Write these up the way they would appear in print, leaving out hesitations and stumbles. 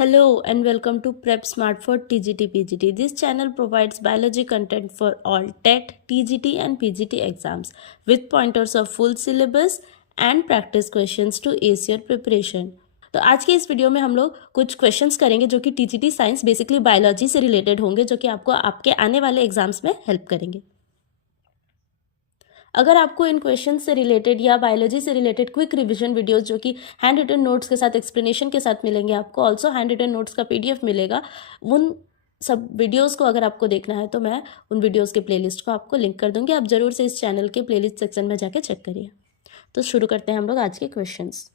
Hello and welcome to Prep Smart for TGT PGT. This channel provides biology content for all TET, TGT and PGT exams with pointers of full syllabus and practice questions to ace your preparation. तो आज के इस video में हम लोग कुछ questions करेंगे जो कि टीजीटी साइंस बेसिकली बायोलॉजी से रिलेटेड होंगे, जो कि आपको आपके आने वाले एग्जाम्स में हेल्प करेंगे। अगर आपको इन क्वेश्चन से रिलेटेड या बायोलॉजी से रिलेटेड क्विक रिवीजन वीडियोस जो कि हैंड रिटन नोट्स के साथ एक्सप्लेनेशन के साथ मिलेंगे, आपको ऑल्सो हैंड रिटन नोट्स का पीडीएफ मिलेगा। उन सब वीडियोस को अगर आपको देखना है तो मैं उन वीडियोस के प्लेलिस्ट को आपको लिंक कर दूंगी। आप जरूर से इस चैनल के प्लेलिस्ट सेक्शन में जाके चेक करिए। तो शुरू करते हैं हम लोग आज के क्वेश्चंस।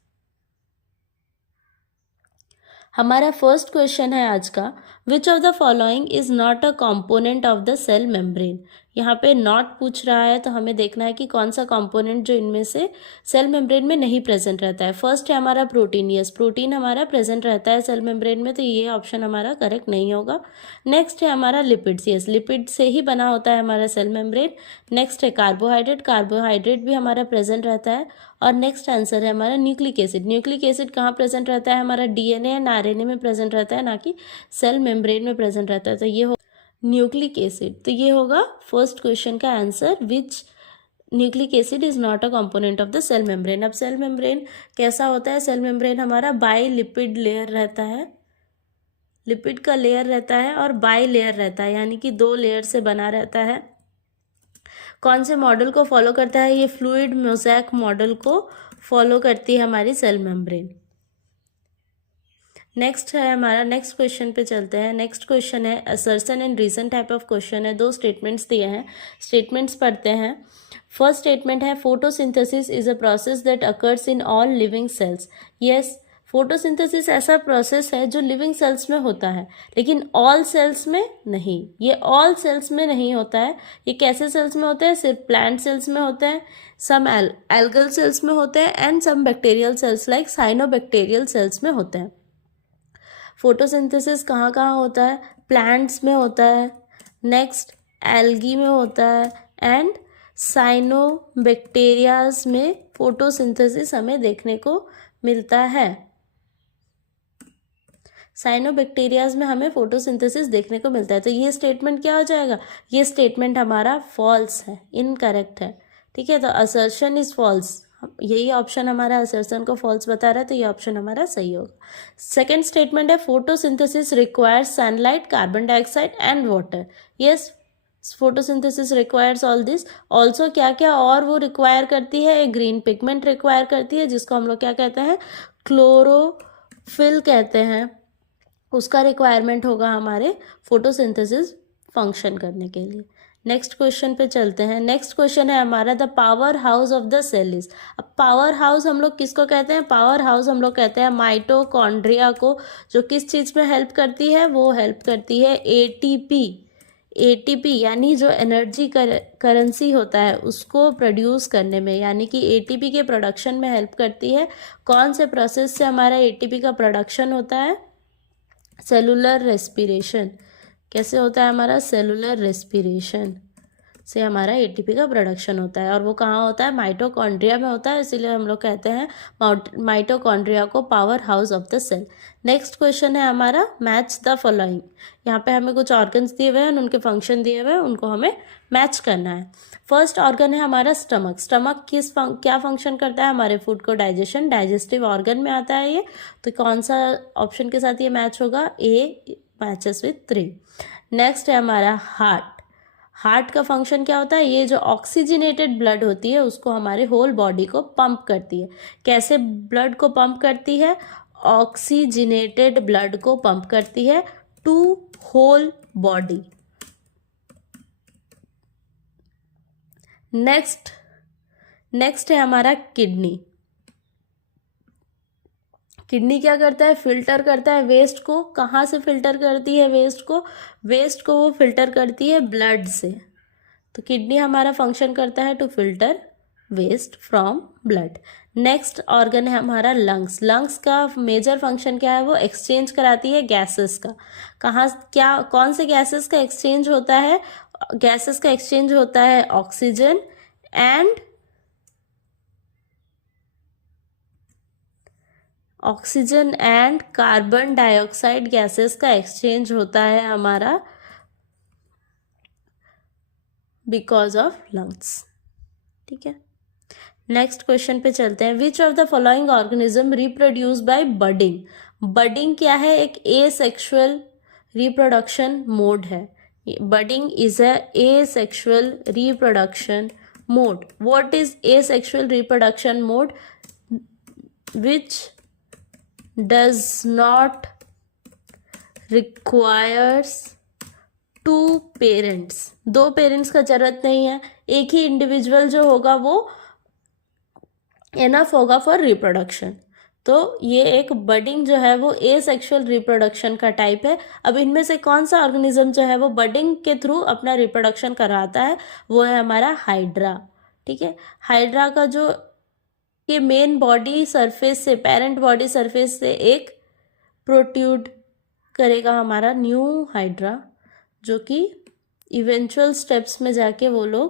हमारा फर्स्ट क्वेश्चन है आज का, which of the following is not a component of the cell membrane. यहाँ पे नॉट पूछ रहा है तो हमें देखना है कि कौन सा कंपोनेंट जो इनमें से सेल मेम्ब्रेन में नहीं प्रेजेंट रहता है। फर्स्ट है हमारा प्रोटीन। यस, प्रोटीन हमारा प्रेजेंट रहता है सेल मेम्ब्रेन में, तो ये ऑप्शन हमारा करेक्ट नहीं होगा। नेक्स्ट है हमारा लिपिड्स। यस, लिपिड से ही बना होता है हमारा सेल मेम्ब्रेन। नेक्स्ट है कार्बोहाइड्रेट। कार्बोहाइड्रेट भी हमारा प्रेजेंट रहता है। और नेक्स्ट आंसर है हमारा न्यूक्लिक एसिड। न्यूक्लिक एसिड कहाँ प्रेजेंट रहता है? हमारा डीएनए एंड आरएनए में प्रेजेंट रहता है, ना कि सेल मेम्ब्रेन में प्रेजेंट रहता है। तो ये न्यूक्लिक एसिड। तो ये होगा फर्स्ट क्वेश्चन का answer, which nucleic acid is not a component of the cell membrane. अब सेल मेम्ब्रेन कैसा होता है? सेल मेम्ब्रेन हमारा बाई लिपिड लेयर रहता है, लिपिड का लेयर रहता है और बाई लेयर रहता है, यानी कि दो लेयर से बना रहता है। कौन से मॉडल को फॉलो करता है? ये फ्लूइड मोज़ेक मॉडल को फॉलो करती है हमारी सेल मेम्ब्रेन। नेक्स्ट है हमारा, नेक्स्ट क्वेश्चन पे चलते हैं। नेक्स्ट क्वेश्चन है assertion and reason type of question है। दो स्टेटमेंट्स दिए हैं, स्टेटमेंट्स पढ़ते हैं। फर्स्ट स्टेटमेंट है photosynthesis is a process that occurs in all living cells. Yes, photosynthesis ऐसा प्रोसेस है जो लिविंग सेल्स में होता है, लेकिन ऑल सेल्स में नहीं। ये ऑल सेल्स में नहीं होता है। ये कैसे सेल्स में होते हैं? सिर्फ प्लांट सेल्स में होते हैं, सम एल्गल सेल्स में होते हैं and some bacterial cells like cyanobacterial cells में होते हैं। फोटोसिंथेसिस कहाँ कहाँ होता है? प्लांट्स में होता है, नेक्स्ट एल्गी में होता है एंड साइनोबैक्टीरियाज में फोटोसिंथेसिस हमें देखने को मिलता है। साइनोबैक्टीरियाज में हमें फोटोसिंथेसिस देखने को मिलता है। तो ये स्टेटमेंट क्या हो जाएगा? ये स्टेटमेंट हमारा फॉल्स है, इनकरेक्ट है। ठीक है, तो असर्शन इज फॉल्स। यही ऑप्शन हमारा असर्शन को फॉल्स बता रहा है, तो ये ऑप्शन हमारा सही होगा। सेकेंड स्टेटमेंट है photosynthesis requires sunlight, carbon dioxide and water. Yes, photosynthesis requires all this. Also क्या क्या और वो रिक्वायर करती है? एक ग्रीन पिगमेंट रिक्वायर करती है, जिसको हम लोग क्या कहते हैं? क्लोरोफिल कहते हैं। उसका रिक्वायरमेंट होगा हमारे फोटोसिंथेसिस फंक्शन करने के लिए। नेक्स्ट क्वेश्चन पे चलते हैं। नेक्स्ट क्वेश्चन है हमारा, the power house of the cell is. अब पावर हाउस हम लोग किसको कहते हैं? पावर हाउस हम लोग कहते हैं माइटोकॉन्ड्रिया को, जो किस चीज़ में हेल्प करती है? वो हेल्प करती है एटीपी। एटीपी यानी जो एनर्जी करेंसी होता है उसको प्रोड्यूस करने में, यानी कि एटीपी के प्रोडक्शन में हेल्प करती है। कौन से प्रोसेस से हमारा एटीपी का प्रोडक्शन होता है? Cellular respiration. कैसे होता है हमारा? सेलुलर रेस्पिरेशन से हमारा एटीपी का प्रोडक्शन होता है, और वो कहाँ होता है? माइटोकॉन्ड्रिया में होता है, इसीलिए हम लोग कहते हैं माइटोकॉन्ड्रिया को power house of the cell. Next question है हमारा, मैच द फॉलोइंग। यहाँ पे हमें कुछ ऑर्गन्स दिए हुए हैं, उनके फंक्शन दिए हुए हैं, उनको हमें मैच करना है। फर्स्ट ऑर्गन है हमारा स्टमक। स्टमक क्या फंक्शन करता है? हमारे फूड को डाइजेस्टिव ऑर्गन में आता है ये। तो कौन सा ऑप्शन के साथ ये मैच होगा? ए मैचेस विथ 3। नेक्स्ट है हमारा हार्ट। हार्ट का फंक्शन क्या होता है? ये जो ऑक्सीजनेटेड ब्लड होती है उसको हमारे होल बॉडी को पंप करती है। कैसे ब्लड को पंप करती है? ऑक्सीजनेटेड ब्लड को पंप करती है टू होल बॉडी। नेक्स्ट है हमारा किडनी। किडनी क्या करता है? फिल्टर करता है वेस्ट को। कहाँ से फिल्टर करती है वेस्ट को? वेस्ट को वो फिल्टर करती है ब्लड से। तो किडनी हमारा फंक्शन करता है to filter waste from blood. Next organ है हमारा लंग्स। लंग्स का मेजर फंक्शन क्या है? वो एक्सचेंज कराती है गैसेस का। कौन से गैसेस का एक्सचेंज होता है? गैसेस का एक्सचेंज होता है oxygen and oxygen and carbon dioxide gases का एक्सचेंज होता है हमारा बिकॉज ऑफ लंग्स। ठीक है, नेक्स्ट क्वेश्चन पे चलते हैं। Which of the following organism reproduce by budding? Budding क्या है? एक एसेक्सुअल रिप्रोडक्शन मोड है। Budding is a asexual reproduction mode. What is asexual reproduction mode? Which does not requires two parents. दो parents का जरूरत नहीं है, एक ही इंडिविजुअल जो होगा वो एनफ होगा फॉर रिप्रोडक्शन। तो ये एक बडिंग जो है वो एसेक्सुअल रिप्रोडक्शन का टाइप है। अब इनमें से कौन सा ऑर्गेनिज्म जो है वो बडिंग के थ्रू अपना रिप्रोडक्शन कराता है? वो है हमारा हाइड्रा। ठीक है, हाइड्रा का जो ये मेन बॉडी सरफेस से, पेरेंट बॉडी सरफेस से एक प्रोट्यूड करेगा हमारा न्यू हाइड्रा, जो कि इवेंचुअल स्टेप्स में जाके वो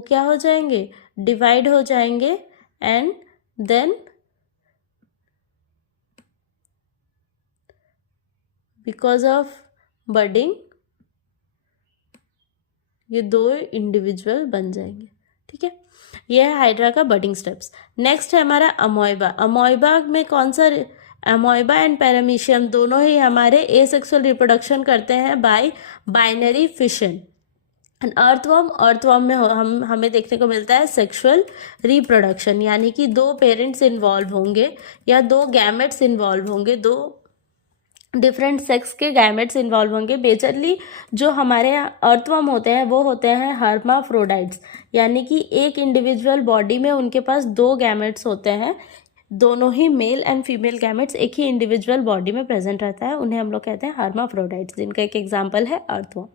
क्या हो जाएंगे? डिवाइड हो जाएंगे and then because of budding ये दो इंडिविजुअल बन जाएंगे। ठीक है, ये है हाइड्रा का बडिंग स्टेप्स। नेक्स्ट है हमारा अमोइबा। अमोइबा में कौन सा? अमोइबा एंड पैरामीशियम दोनों ही हमारे एसेक्सुअल रिप्रोडक्शन करते हैं बाय बाइनरी फिशन। अर्थवर्म में हमें देखने को मिलता है सेक्सुअल रिप्रोडक्शन, यानी कि दो पेरेंट्स इन्वॉल्व होंगे या दो गैमेट्स इन्वॉल्व होंगे, दो डिफरेंट सेक्स के गैमेट्स इन्वॉल्व होंगे। मेजरली जो हमारे अर्थवर्म होते हैं वो होते हैं हर्माफ्रोडाइट्स, यानी कि एक इंडिविजुअल बॉडी में उनके पास दो गैमेट्स होते हैं, दोनों ही मेल एंड फीमेल गैमेट्स एक ही इंडिविजुअल बॉडी में प्रेजेंट रहता है, उन्हें हम लोग कहते हैं हर्माफ्रोडाइट्स, जिनका एक एग्जाम्पल है अर्थवर्म।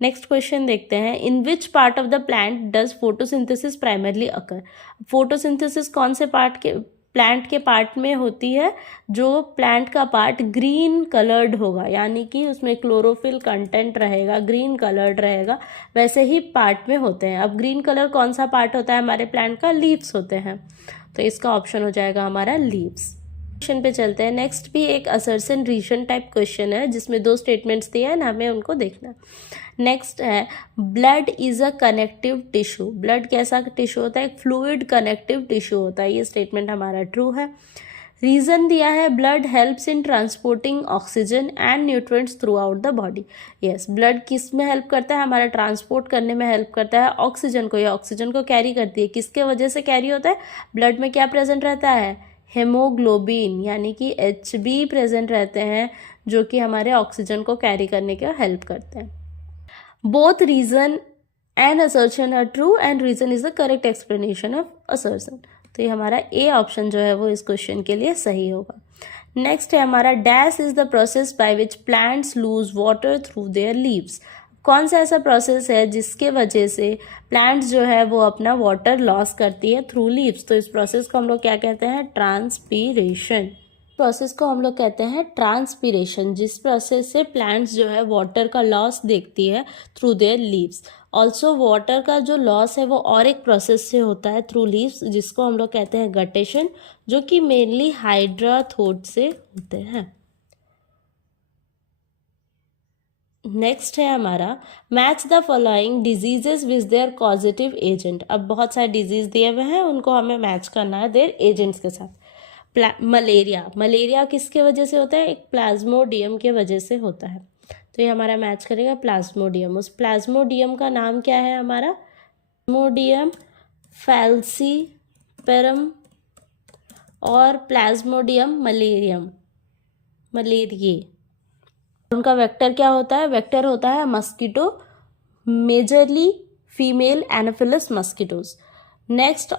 नेक्स्ट क्वेश्चन देखते हैं। In which part of the plant does photosynthesis primarily occur? Photosynthesis कौन से पार्ट के, प्लांट के पार्ट में होती है? जो प्लांट का पार्ट ग्रीन कलर्ड होगा, यानी कि उसमें क्लोरोफिल कंटेंट रहेगा, ग्रीन कलर्ड रहेगा, वैसे ही पार्ट में होते हैं। अब ग्रीन कलर कौन सा पार्ट होता है हमारे प्लांट का? लीव्स होते हैं, तो इसका ऑप्शन हो जाएगा हमारा लीव्स। क्वेश्चन पे चलते हैं। नेक्स्ट भी एक असर्शन रीजन टाइप क्वेश्चन है, जिसमें दो स्टेटमेंट्स दिए हैं ना, हमें उनको देखना। नेक्स्ट है blood is a connective tissue. Blood कैसा टिश्यू होता है? एक फ्लूइड कनेक्टिव टिश्यू होता है। ये स्टेटमेंट हमारा ट्रू है। रीजन दिया है blood helps in transporting oxygen and nutrients through out the body. Yes, blood किस में हेल्प करता है? हमारा ट्रांसपोर्ट करने में हेल्प करता है ऑक्सीजन को। ये ऑक्सीजन को कैरी करती है। किसके वजह से कैरी होता है? ब्लड में क्या प्रेजेंट रहता है? हेमोग्लोबिन, यानी कि HB प्रेजेंट रहते हैं, जो कि हमारे ऑक्सीजन को कैरी करने के हेल्प करते हैं। Both reason and assertion are true and reason is the correct explanation of assertion. तो ये हमारा ए ऑप्शन जो है वो इस क्वेश्चन के लिए सही होगा। नेक्स्ट है हमारा dash is the process by which plants loose water through their leaves. कौन सा ऐसा प्रोसेस है जिसके वजह से प्लांट्स जो है वो अपना वाटर लॉस करती है थ्रू लीव्स? तो इस प्रोसेस को हम लोग क्या कहते हैं? ट्रांसपीरेशन। प्रोसेस को हम लोग कहते हैं ट्रांसपीरेशन, जिस प्रोसेस से प्लांट्स जो है वाटर का लॉस देखती है through their leaves. Also water का जो लॉस है वो और एक प्रोसेस से होता है थ्रू लीव्स, जिसको हम लोग कहते हैं गटेशन, जो कि मेनली हाइड्राथोड से होते हैं। नेक्स्ट है हमारा match the following diseases with their causative agent. अब बहुत सारे डिजीज दिए हुए हैं, उनको हमें मैच करना है देयर एजेंट्स के साथ। मलेरिया किसके वजह से होता है? एक प्लाज्मोडियम के वजह से होता है, तो ये हमारा मैच करेगा प्लाज्मोडियम। उस प्लाज्मोडियम का नाम क्या है हमारा? प्लाज्मोडियम फैल्सीपेरम और प्लाज्मोडियम मलेरिये। उनका वेक्टर क्या होता है? वेक्टर होता है mosquito, majorly female Anopheles mosquitoes. Next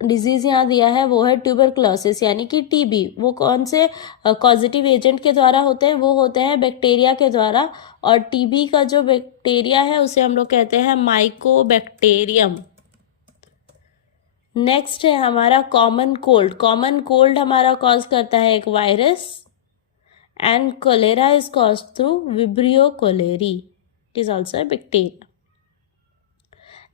disease यहाँ दिया है वो है ट्यूबरक्लोसिस, यानी कि TB। वो कौन से कॉजेटिव एजेंट के द्वारा होते हैं? वो होते हैं बैक्टीरिया के द्वारा, और TB का जो बैक्टीरिया है उसे हम लोग कहते हैं माइकोबैक्टीरियम। नेक्स्ट है हमारा कॉमन कोल्ड। कॉमन कोल्ड हमारा कॉज करता है एक virus, and cholera is caused through Vibrio cholerae, it is also a bacteria.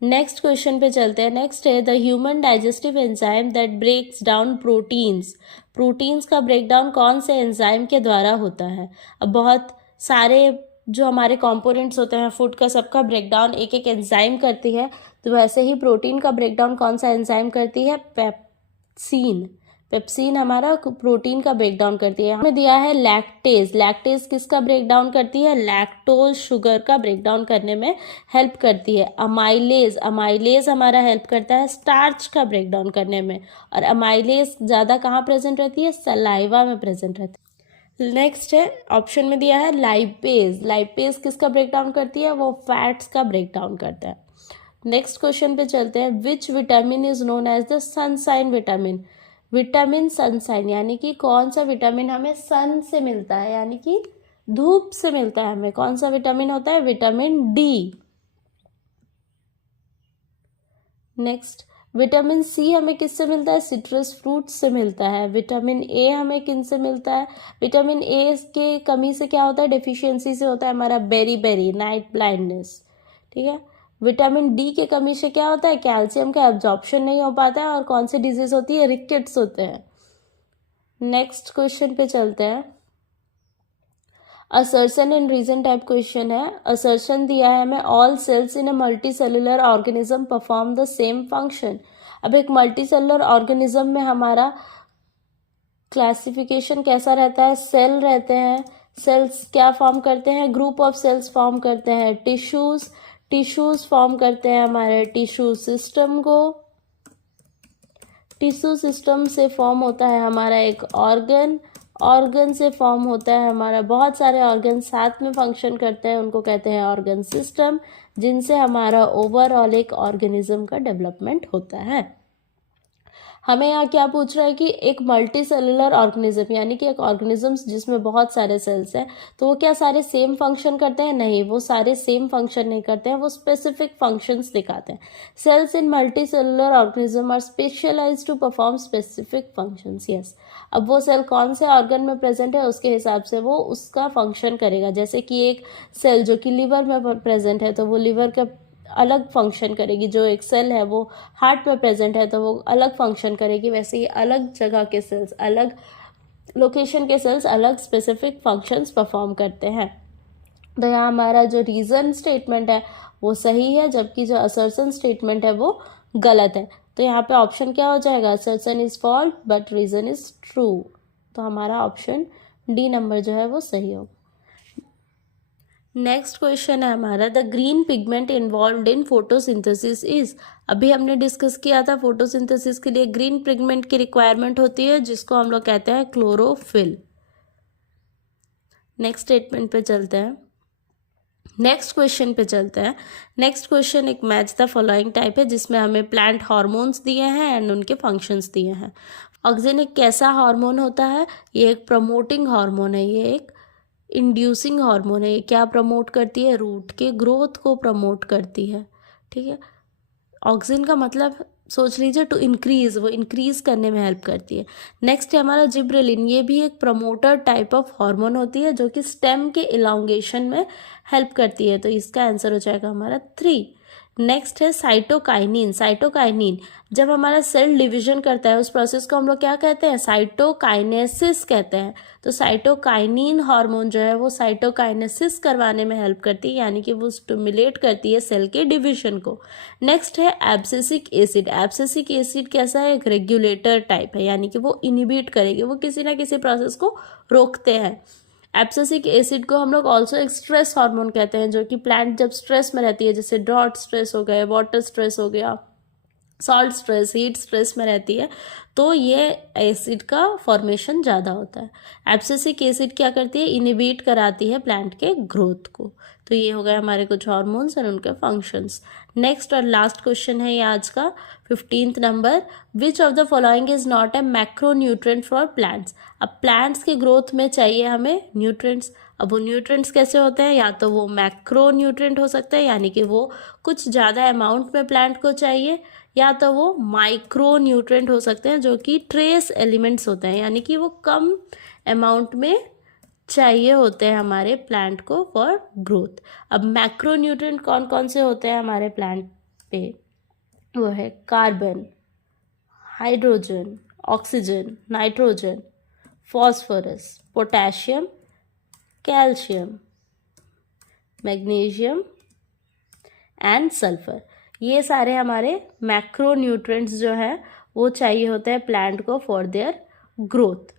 Next question पे चलते हैं। नेक्स्ट है the human digestive enzyme that breaks down proteins. Proteins का ब्रेकडाउन कौन से एंजाइम के द्वारा होता है? अब बहुत सारे जो हमारे कंपोनेंट्स होते हैं फूड का, सबका ब्रेकडाउन एक एक एंजाइम करती है, तो वैसे ही प्रोटीन का ब्रेकडाउन कौन सा एंजाइम करती है? पेप्सिन। पेप्सिन हमारा प्रोटीन का ब्रेकडाउन करती है। हमें दिया है लैक्टेज। लैक्टेज किसका ब्रेकडाउन करती है? लैक्टोज शुगर का ब्रेकडाउन करने में हेल्प करती है। अमाइलेज, अमाइलेज हमारा हेल्प करता है स्टार्च का ब्रेकडाउन करने में, और अमाइलेज ज़्यादा कहाँ प्रेजेंट रहती है? सलाइवा में प्रेजेंट रहती है। नेक्स्ट है ऑप्शन में दिया है लाइपेज। लाइपेज किसका ब्रेकडाउन करती है? वो फैट्स का ब्रेकडाउन करता है। नेक्स्ट क्वेश्चन पे चलते हैं। Which vitamin is known as the sunshine vitamin? Vitamin sunshine यानी कि कौन सा विटामिन हमें सन से मिलता है, यानी कि धूप से मिलता है हमें? कौन सा विटामिन होता है? Vitamin D. Next, vitamin C हमें किससे मिलता है? सिट्रस फ्रूट्स से मिलता है। विटामिन ए हमें किन से मिलता है? विटामिन ए के कमी से क्या होता है? डेफिशिएंसी से होता है हमारा बेरी बेरी, नाइट ब्लाइंडनेस। ठीक है। विटामिन डी के कमी से क्या होता है? कैल्शियम का एब्जॉर्प्शन नहीं हो पाता है, और कौन सी डिजीज होती है? रिकेट्स होते हैं। नेक्स्ट क्वेश्चन पे चलते हैं। Assertion and reason type question है। असर्शन दिया है हमें all cells in a multicellular organism perform the same function. अब एक मल्टी सेलुलर ऑर्गेनिज्म में हमारा क्लासिफिकेशन कैसा रहता है? सेल रहते हैं। सेल्स क्या फॉर्म करते हैं? ग्रुप ऑफ सेल्स फॉर्म करते हैं। टिश्यूज, टिश्यूज फॉर्म करते हैं हमारे टिश्यू सिस्टम को। टिश्यू सिस्टम से फॉर्म होता है हमारा एक ऑर्गन। ऑर्गन से फॉर्म होता है हमारा, बहुत सारे ऑर्गन साथ में फंक्शन करते हैं, उनको कहते हैं ऑर्गन सिस्टम, जिनसे हमारा ओवरऑल एक ऑर्गेनिज्म का डेवलपमेंट होता है। हमें यहाँ क्या पूछ रहा है कि एक मल्टी सेलुलर ऑर्गेनिज्म, यानी कि एक ऑर्गेनिज्म जिसमें बहुत सारे सेल्स हैं, तो वो क्या सारे सेम फंक्शन करते हैं? नहीं, वो सारे सेम फंक्शन नहीं करते हैं, वो स्पेसिफिक फंक्शंस दिखाते हैं। Cells in multicellular organism are specialised to perform specific functions. Yes, अब वो सेल कौन से ऑर्गन में प्रेजेंट है उसके हिसाब से वो उसका फंक्शन करेगा। जैसे कि एक सेल जो कि लीवर में प्रेजेंट है तो वो लीवर का अलग फंक्शन करेगी, जो एक सेल है वो हार्ट में प्रेजेंट है तो वो अलग फंक्शन करेगी। वैसे ही अलग जगह के सेल्स, अलग लोकेशन के सेल्स अलग स्पेसिफिक फंक्शंस परफॉर्म करते हैं। तो यहाँ हमारा जो रीजन स्टेटमेंट है वो सही है, जबकि जो असर्शन स्टेटमेंट है वो गलत है। तो यहाँ पे ऑप्शन क्या हो जाएगा? Assertion is false but reason is true. तो हमारा ऑप्शन डी नंबर जो है वो सही होगा। नेक्स्ट क्वेश्चन है हमारा the green pigment involved in photosynthesis is. अभी हमने डिस्कस किया था फोटोसिंथेसिस के लिए ग्रीन पिगमेंट की रिक्वायरमेंट होती है, जिसको हम लोग कहते हैं क्लोरोफिल। नेक्स्ट स्टेटमेंट पे चलते हैं। नेक्स्ट क्वेश्चन पे चलते हैं। नेक्स्ट क्वेश्चन एक मैच द फॉलोइंग टाइप है, जिसमें हमें प्लांट हार्मोन्स दिए हैं एंड उनके फंक्शंस दिए हैं। ऑक्सिन एक कैसा हार्मोन होता है? ये एक प्रमोटिंग हार्मोन है, ये एक इंड्यूसिंग हार्मोन है। ये क्या प्रमोट करती है? रूट के ग्रोथ को प्रमोट करती है। ठीक है। ऑक्सिन का मतलब सोच लीजिए टू इंक्रीज, वो इंक्रीज करने में हेल्प करती है। नेक्स्ट है हमारा जिब्रेलिन। ये भी एक प्रमोटर टाइप ऑफ हार्मोन होती है जो कि स्टेम के इलांगेशन में हेल्प करती है। तो इसका आंसर हो जाएगा हमारा 3। नेक्स्ट है साइटोकाइनिन। साइटोकाइनिन जब हमारा सेल डिवीजन करता है उस प्रोसेस को हम लोग क्या कहते हैं? साइटोकाइनेसिस कहते हैं। तो साइटोकाइनिन हार्मोन जो है वो साइटोकाइनेसिस करवाने में हेल्प करती है, यानी कि वो स्टिमुलेट करती है सेल के डिवीजन को। नेक्स्ट है एब्सिसिक एसिड। एब्सिसिक एसिड कैसा है? एक रेगुलेटर टाइप है, यानी कि वो इनिबिट करेगी, वो किसी ना किसी प्रोसेस को रोकते हैं। एब्सिसिक एसिड को हम लोग ऑल्सो एक स्ट्रेस हार्मोन कहते हैं, जो कि प्लांट जब स्ट्रेस में रहती है, जैसे ड्रॉट स्ट्रेस हो गया, वाटर स्ट्रेस हो गया, सॉल्ट स्ट्रेस, हीट स्ट्रेस में रहती है, तो ये एसिड का फॉर्मेशन ज़्यादा होता है। एब्सिसिक एसिड क्या करती है? इनिबिट कराती है प्लांट के ग्रोथ को। तो ये हो गए हमारे कुछ हार्मोन्स और उनके फंक्शंस। नेक्स्ट और लास्ट क्वेश्चन है ये आज का 15th number. Which of the following is not a macro nutrient for plants. अब प्लांट्स की ग्रोथ में चाहिए हमें न्यूट्रेंट्स। अब वो न्यूट्रेंट्स कैसे होते हैं? या तो वो मैक्रो न्यूट्रेंट हो सकते हैं, यानी कि वो कुछ ज़्यादा अमाउंट में प्लांट को चाहिए, या तो वो माइक्रो न्यूट्रेंट हो सकते हैं जो कि ट्रेस एलिमेंट्स होते हैं, यानी कि वो कम अमाउंट में चाहिए होते हैं हमारे प्लांट को फॉर ग्रोथ। अब मैक्रो न्यूट्रेंट कौन कौन से होते हैं हमारे प्लांट पे वो है carbon, hydrogen, oxygen, nitrogen, phosphorus, potassium, calcium, magnesium and sulphur. ये सारे हमारे मैक्रो न्यूट्रिएंट्स जो है वो चाहिए होते हैं प्लांट को फॉर देयर ग्रोथ।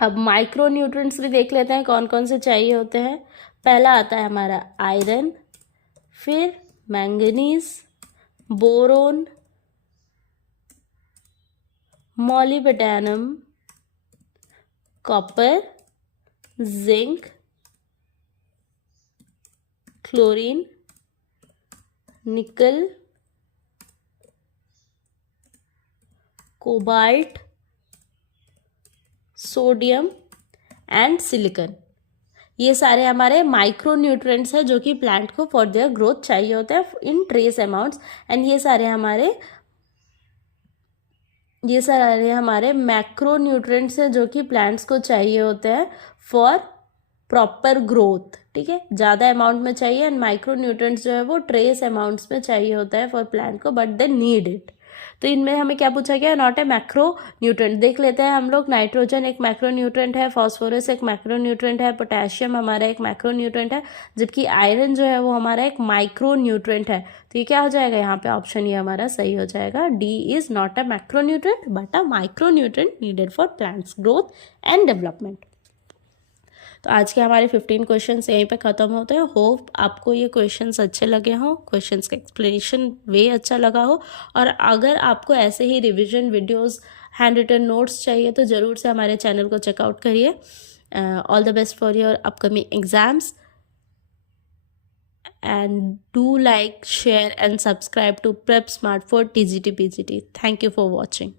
अब माइक्रो न्यूट्रिएंट्स भी देख लेते हैं कौन कौन से चाहिए होते हैं। पहला आता है हमारा आयरन, फिर manganese, boron, molybdenum, copper, zinc, chlorine, निकल, कोबाल्ट, सोडियम एंड सिलिकॉन। ये सारे हमारे माइक्रो न्यूट्रिएंट्स हैं जो कि प्लांट को फॉर देयर ग्रोथ चाहिए होते हैं इन ट्रेस अमाउंट्स। एंड ये सारे हमारे मैक्रो न्यूट्रिएंट्स हैं जो कि प्लांट्स को चाहिए होते हैं फॉर प्रॉपर ग्रोथ। ठीक है, ज़्यादा अमाउंट में चाहिए। एंड माइक्रो न्यूट्रिएंट्स जो है वो ट्रेस अमाउंट्स में चाहिए होता है फॉर प्लांट को, बट दे नीड इट। तो इनमें हमें क्या पूछा गया, नॉट ए मैक्रो न्यूट्रिएंट। देख लेते हैं हम लोग, नाइट्रोजन एक मैक्रो न्यूट्रिएंट है, फॉस्फोरस एक मैक्रो न्यूट्रिएंट है, पोटेशियम हमारा एक मैक्रो न्यूट्रिएंट है, जबकि आयरन जो है वो हमारा एक माइक्रो न्यूट्रिएंट है। तो ये क्या हो जाएगा यहाँ पे, ऑप्शन ये हमारा सही हो जाएगा। D is not a macro nutrient but a micro nutrient needed for plants growth and development. तो आज के हमारे 15 क्वेश्चंस यहीं पे ख़त्म होते हैं। होप आपको ये क्वेश्चंस अच्छे लगे हों, क्वेश्चंस का एक्सप्लेनेशन वे अच्छा लगा हो। और अगर आपको ऐसे ही revision videos, hand written notes चाहिए तो ज़रूर से हमारे चैनल को चेकआउट करिए। All the best for your upcoming exams and do like, share and subscribe to Prep Smart for TGT PGT. Thank you for watching.